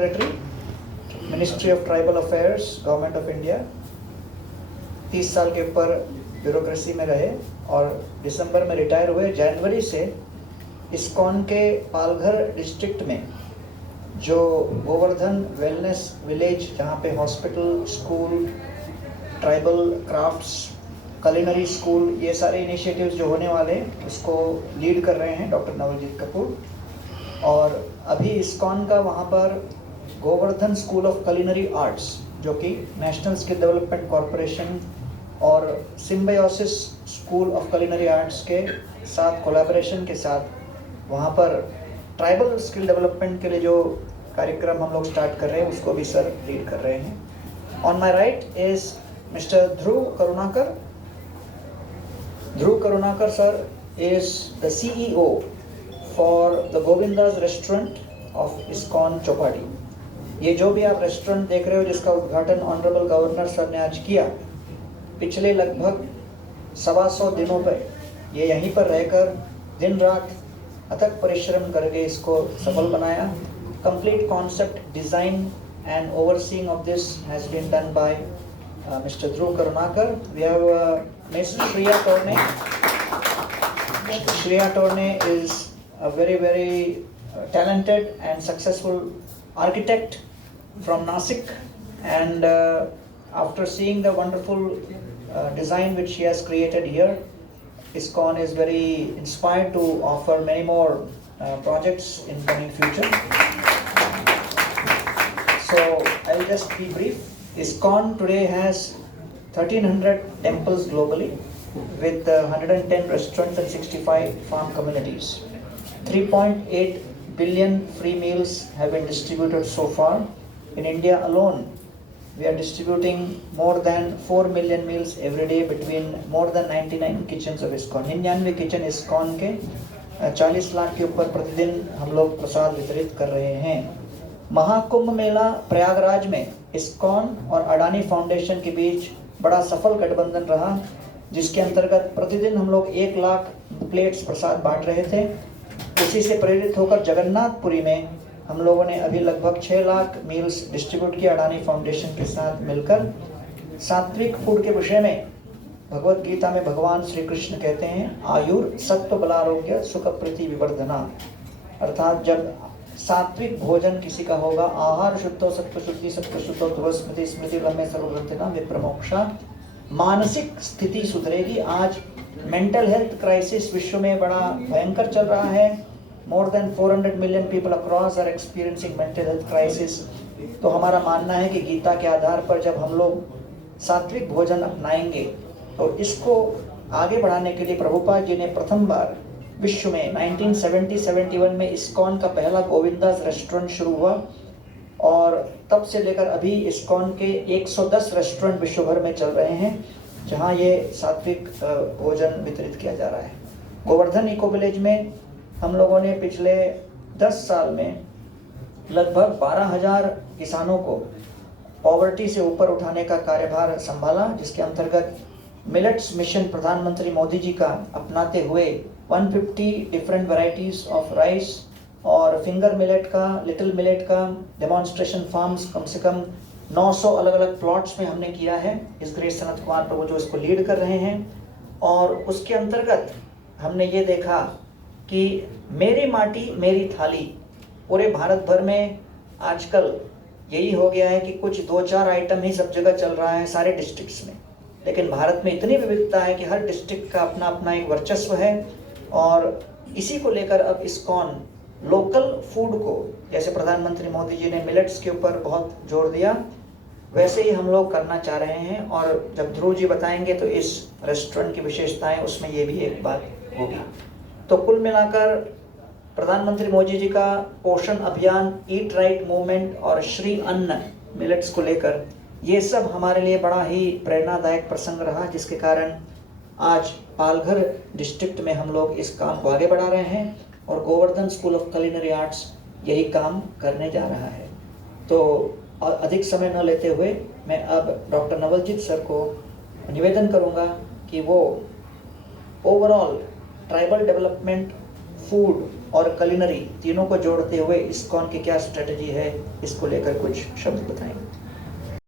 Secretary ministry of tribal affairs government of India, 30 साल के ऊपर ब्यूरोक्रेसी में रहे और दिसंबर में रिटायर हुए। जनवरी से इस्कॉन के पालघर डिस्ट्रिक्ट में जो गोवर्धन वेलनेस विलेज, जहाँ पे hospital, school, tribal crafts, culinary school, ये सारे इनिशिएटिव्स जो होने वाले हैं इसको लीड कर रहे हैं डॉक्टर नवलजीत कपूर। और अभी इस्कॉन का वहाँ पर Govardhan school of culinary arts, जो कि नेशनल स्किल डेवलपमेंट कॉरपोरेशन और symbiosis school of culinary arts के साथ कोलैबोरेशन के साथ वहाँ पर ट्राइबल स्किल डेवलपमेंट के लिए जो कार्यक्रम हम लोग स्टार्ट कर रहे हैं उसको भी सर लीड कर रहे हैं। On my right is mister Dhruv Karunakar. Dhruv Karunakar sir is the CEO for the Govindas restaurant of ISKCON Chowpatty. ये जो भी आप रेस्टोरेंट देख रहे हो जिसका उद्घाटन ऑनरेबल गवर्नर सर ने आज किया, पिछले लगभग 125 दिनों पर ये यहीं पर रहकर दिन रात अथक परिश्रम करके इसको सफल बनाया। Complete concept design and overseeing of this has been done by mister Dhruv Karunakar. We have miss Shreya Torne. Shreya Torne is a very talented and successful architect from Nasik, and after seeing the wonderful design which she has created here, ISKCON is very inspired to offer many more projects in coming future. So I'll just be brief. ISKCON today has 1300 temples globally, with 110 restaurants and 65 farm communities. 3.8 billion free meals have been distributed so far. In India alone, we are distributing more than 4 million meals every day between more than 99 kitchens of ISKCON. 99 kitchen ISKCON के 40 लाख के ऊपर प्रतिदिन हम लोग प्रसाद वितरित कर रहे हैं। महाकुंभ मेला प्रयागराज में ISKCON और अडानी फाउंडेशन के बीच बड़ा सफल गठबंधन रहा, जिसके अंतर्गत प्रतिदिन हम लोग 1 लाख प्लेट्स प्रसाद बांट रहे थे। उसी से प्रेरित होकर जगन्नाथपुरी में हम लोगों ने अभी लगभग 6 लाख मील्स डिस्ट्रीब्यूट किया अडानी फाउंडेशन के साथ मिलकर। सात्विक फूड के विषय में भगवत गीता में भगवान श्री कृष्ण कहते हैं, आयुर सत्व बलारोग्य सुख प्रीति विवर्धना, अर्थात जब सात्विक भोजन किसी का होगा, आहार शुद्धो सत्व शुद्धि सत्व शुद्धो ध्रुव स्मृति स्मृति ब्रह्मे सर्वग्रंथिना विप्रमोक्षा, मानसिक स्थिति सुधरेगी। आज मेंटल हेल्थ क्राइसिस विश्व में बड़ा भयंकर चल रहा है। More than 400 million people across are experiencing mental health crisis. तो हमारा मानना है कि गीता के आधार पर जब हम लोग सात्विक भोजन अपनाएंगे तो इसको आगे बढ़ाने के लिए प्रभुपाद जी ने प्रथम बार विश्व में 1970-71 में ISKCON का पहला गोविंदास रेस्टोरेंट शुरू हुआ, और तब से लेकर अभी ISKCON के 110 रेस्टोरेंट विश्व भर में चल रहे हैं जहां ये सात्विक भोजन वितरित किया जा रहा है। गोवर्धन इको विलेज में हम लोगों ने पिछले 10 साल में लगभग 12,000 किसानों को पॉवर्टी से ऊपर उठाने का कार्यभार संभाला, जिसके अंतर्गत मिलेट्स मिशन प्रधानमंत्री मोदी जी का अपनाते हुए 150 डिफरेंट वैरायटीज ऑफ राइस और फिंगर मिलेट का, लिटिल मिलेट का डेमोन्स्ट्रेशन फार्म्स कम से कम 900 अलग अलग प्लॉट्स में हमने किया है। इस ग्रेट सनत कुमार प्रभु जो इसको लीड कर रहे हैं, और उसके अंतर्गत हमने ये देखा कि मेरी माटी मेरी थाली पूरे भारत भर में आजकल यही हो गया है कि कुछ 2-4 आइटम ही सब जगह चल रहा है सारे डिस्ट्रिक्ट्स में, लेकिन भारत में इतनी विविधता है कि हर डिस्ट्रिक्ट का अपना अपना एक वर्चस्व है। और इसी को लेकर अब ISKCON लोकल फूड को, जैसे प्रधानमंत्री मोदी जी ने मिलेट्स के ऊपर बहुत जोर दिया, वैसे ही हम लोग करना चाह रहे हैं। और जब ध्रुव जी बताएंगे तो इस रेस्टोरेंट की विशेषताएं, उसमें ये भी एक बात होगी। तो कुल मिलाकर प्रधानमंत्री मोदी जी का पोषण अभियान, ईट राइट मूवमेंट और श्री अन्न मिलेट्स को लेकर, ये सब हमारे लिए बड़ा ही प्रेरणादायक प्रसंग रहा, जिसके कारण आज पालघर डिस्ट्रिक्ट में हम लोग इस काम को आगे बढ़ा रहे हैं और Govardhan school of culinary arts यही काम करने जा रहा है। तो अधिक समय न लेते हुए मैं अब डॉक्टर नवलजीत सर को निवेदन करूंगा कि वो ओवरऑल ट्राइबल डेवलपमेंट, फूड और culinary तीनों को जोड़ते हुए ISKCON की क्या स्ट्रेटजी है, इसको लेकर कुछ शब्द बताएं।